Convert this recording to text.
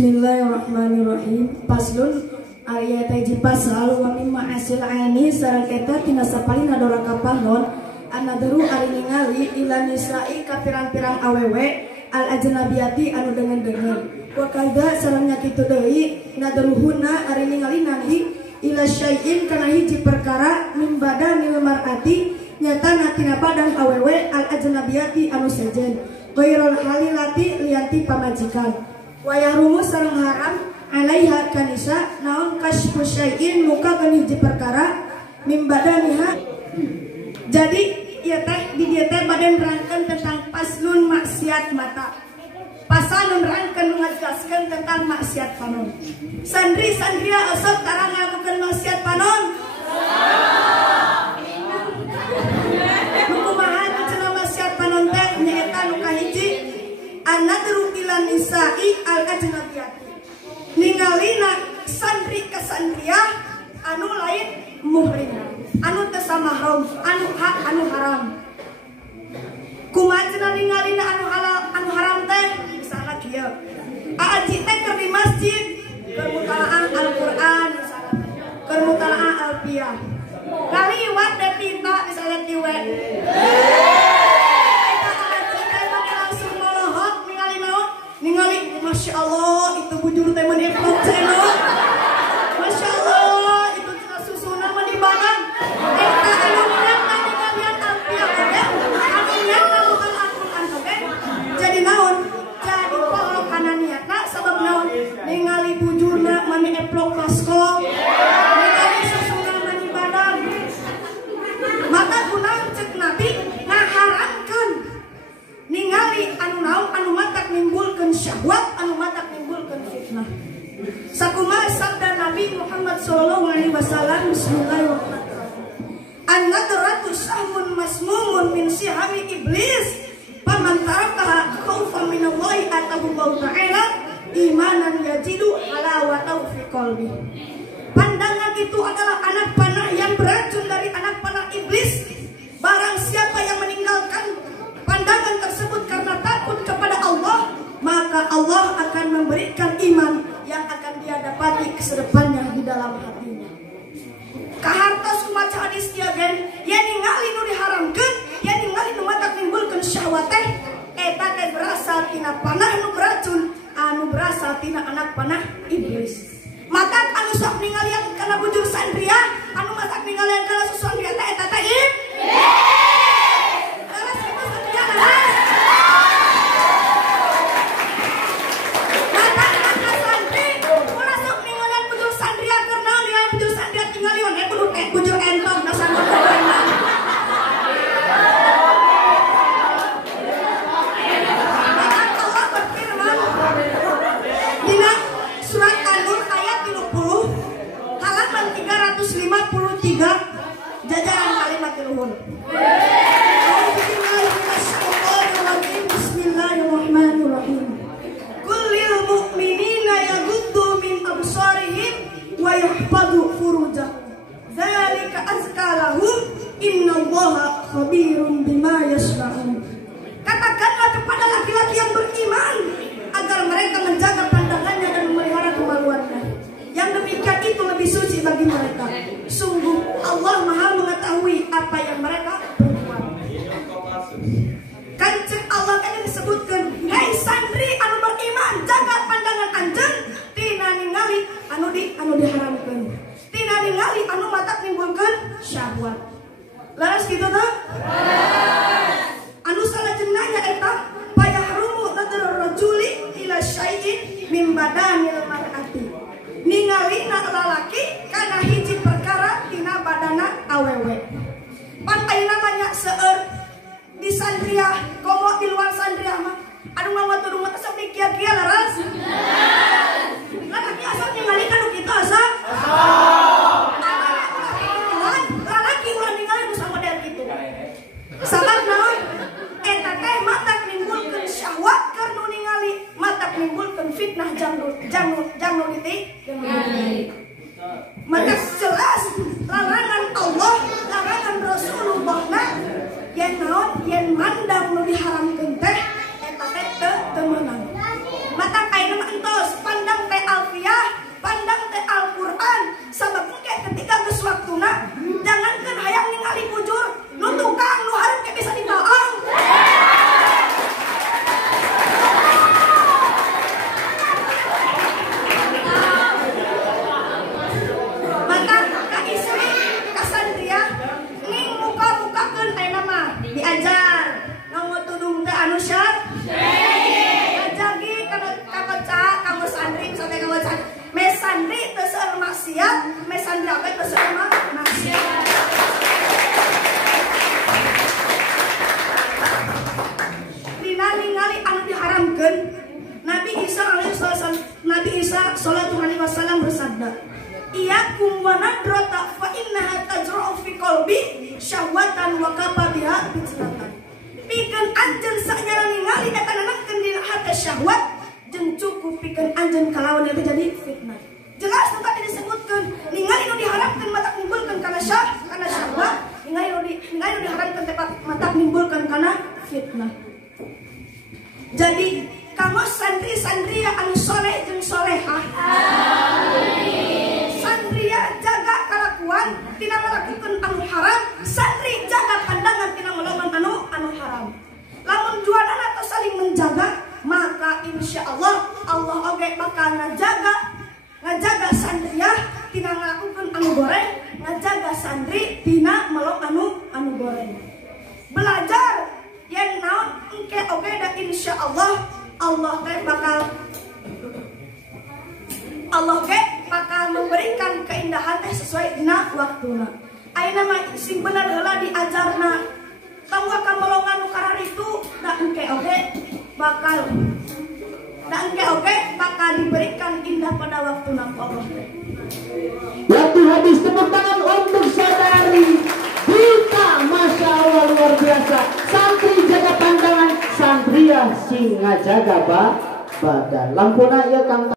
Bismillahirrahmanirrahim. Paslun ayat taji pasal wa mimma asil aini sareng eta tina sapalin adora kapangon anadru ari ningali ila nisai ka pirang-pirang awewe al ajnabiyati anu dengen-dengen. Wa kada sareng kitu deui nadruhuna ari ningali nanti ila syai'in kana hiji perkara min badanil mar'ati nyata tina badan awewe al ajnabiyati anu sejen ghairul halilati lianti pamajikan. Wayarumu sareng haram alaiha kanisa naon kasfu syai'in muka kan hiji perkara mim badaniha. Jadi ieu teh di dieu teh bade nerangkeun tentang paslun maksiat mata. Pasal nerangkeun ngajelaskeun tentang maksiat panon. Sandri-sandria osok tara ngalakukeun maksiat panon. Kumaha cenah maksiat panon teh nyaeta nu kahiji anadru ila nisa'i al ajnabiyati ningalina santri ke santria anu lain muhrim anu teu samahram anu hak anu haram. Kumaha cenah ningalina anu halal anu haram teh misalna kieu aji teh keur di masjid keur mutalaah Al-Qur'an misalna keur mutalaah Alfiyah ngaliwat teh tinta misalnya kiwe ningali Masya Allah itu bujur teh meni vlog channel. Masya Allah itu susunan meni banget. Eta anu niat tadi kalian Alfiyah oge, anu niat ngalukan Al-Qur'an oge. Jadi naon? Jadi poho kana niatna sabab naon? Ningali bujurna meni vlog maskol. Ningali susunan meni badan. Maka kunaon cek Nabi ngaharamkeun ningali anu naon anu matak nimbulkeun syahwat anu matak nimbulkeun fitnah. Sakumaha sabda Nabi Muhammad sallallahu alaihi wasallam bismillahirrahmanirrahim. An-nadratu sahmun masmumun min sihami iblis faman tarakaha khaufan min Allah atahu Allah ta'ala imanan yajidu halawatahu fi qalbi. Pandangan itu adalah anak panah yang beracun dari anak panah iblis. Barang siapa yang meninggalkan pandangan tersebut karena takut kepada Allah, maka Allah akan memberikan iman yang akan dia dapati kesedepannya di dalam hatinya. Kahartos kumaca hadis dia gen, ya ningali nu diharamkeun, ya ningali nu matak nimbulkeun syahwat teh, eta teh berasal tina panah nu beracun, anu berasal tina anak panah iblis. Maka anu sok ningalian kana bujur sandria, anu matak ningalian kana susandria teh eta teh iblis. Jajaran kalimat luhur. Bismillahirrahmanirrahim. Kullil mu'minina yaghuddu min absarihim wa yahfazu furujahum. Dzalika azka lahum innallaha khabirum bima yasna'un. Katakanlah kepada laki-laki yang beriman agar mereka menjaga pandangannya dan memelihara kemaluannya. Yang demikian itu lebih suci bagi mereka. Sungguh Allah Maha mengetahui apa yang mereka perbuat. Kan cek Allah kan disebutkan, hei santri anu beriman, jaga pandangan anjeun tina ningali anu diharamkeun. Tina ningali anu matak nimbulkeun syahwat. Laras kitu teh? Anu salajengna eta payahrumu nadrul rajuli ila syai'in min badanil mar'ati. Ningalina lalaki kana hiji perkara tina badana awewe. Pan ayeuna banyak seueur di sandria, komo di luar sandria mah. Anu ngawatudu mah sok dikia-kia laras. Lalaki asal ningali kanu kitu asa. Lalaki ulah ningali nu samodel kitu. Sabab naon? Eta teh matak nimbulkeun syahwat keur nu ningali, matak nimbulkeun fitnah jangnu titik. Maka jelas larangan Allah, larangan Rasulullah yang naon yang mandang nu diharamkeun teh eta teh teu meunang. Mata ayeuna mah entos pandang sandri abet bersama nasi. Dina ningali anu diharamkeun Nabi Isa sallallahu alaihi wasallam bersabda, "Iyakum wa nadrata fa innaha tajra'u fi qalbi syahwatan wa kafa biha fitnatan." Pikeun anjeun sanyara ningali eta nanangkeun di hate syahwat jeung cukup pikeun anjeun kalawan eta jadi fitnah. Jelas nu tadi disebutkeun ningali nu diharapkeun mata nimbulkeun kana syahwat, ningali nu diharapkeun tepat mata nimbulkeun kana fitnah. Jadi kamu santri-santri yang anu soleh jeung solehah. Santria jaga kalakuan tina ngalakukeun anu haram, santri jaga pandangan tina ngalakukeun anu haram. Lamun jualan atau saling menjaga, maka insya Allah oge bakal ngajaga santria tina ngalakukeun anu goreng, ngajaga santri tina melok anu goreng. Belajar yang naon engke oge da insya Allah bakal memberikan keindahan teh sesuai dina waktuna. Ayeuna mah sing bener heula diajarna tangwa kamelongan nu kararitu da engke oge bakal diberikan indah pada waktuna Allah. Waktu habis, tepuk tangan untuk saudari Dita, Masya Allah luar biasa. Santri jaga pandangan, santria singa jaga badan. Lampuna ya Kang.